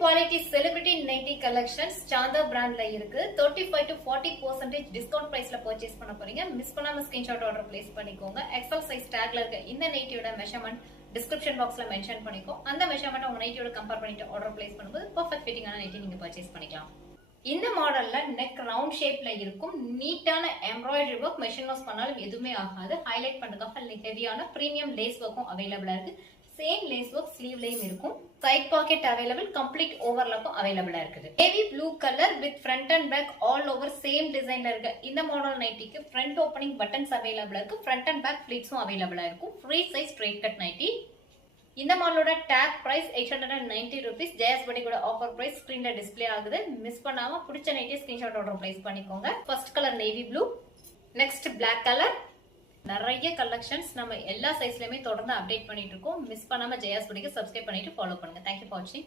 quality celebrity nighty collections Chanda brand la இருக்கு 35 to 40% discount price ல purchase பண்ண போறீங்க. மிஸ் பண்ணாம screenshot order place பண்ணிக்கோங்க. XL size tagல இருக்க இந்த நைட்டியோட measurement description boxல mention பண்ணிக்கோ. அந்த measurement உங்க நைட்டியோட compare பண்ணிட்டு order place பண்ணும்போது perfect fitting ஆன நைட்டி நீங்க purchase பண்ணிக்கலாம். இந்த மாடல்ல neck round shapeல இருக்கும். நீட்டான embroidery work machine wash பண்ணாலும் எதுவுமே ஆகாது. ஹைலைட் பண்றதுக்காக ஹெவியான premium lace workம் அவைலபிளா இருக்கு. சேம் லேஸ் ஒர்க் ஸ்லீவ்லயும் இருக்கும். சைட் பாக்கெட் அவைலபிள், கம்ப்ளீட் ஓவர்லாப்பும் அவைலபிளா இருக்குது. Navy blue colour with front and back all over same டிசைன்ல இருக்கு. இந்த மாடல் நைட்டிக்கு ஃப்ரண்ட் ஓப்பனிங் பட்டன்ஸ் அவைலபிளா இருக்கு. ஃப்ரண்ட் அண்ட் பேக் ஃபிளீட்ஸும் அவைலபிளா இருக்கும். Free size straight cut nighty. இந்த மாடலோட டேக் பிரைஸ் 890 rupees. ஜெயஸ் படி கூட ஆஃபர் பிரைஸ் ஸ்கிரீன்ல டிஸ்ப்ளே ஆகுது. மிஸ் பண்ணாம பிடிச்ச நைட்டி ஸ்கிரீன்ஷாட் ஆர்டர் பிளேஸ் பண்ணிக்கோங்க. First colour navy blue, next black colour. நிறைய கலெக்ஷன்ஸ் நம்ம எல்லா சைஸ்லயுமே தொடர்ந்து அப்டேட் பண்ணிட்டு இருக்கோம். மிஸ் பண்ணாம ஜெயாஸ் படிக்கு சப்ஸ்கிரைப் பண்ணிட்டு ஃபாலோ பண்ணுங்க. தேங்க்யூ ஃபார் வாட்சிங்.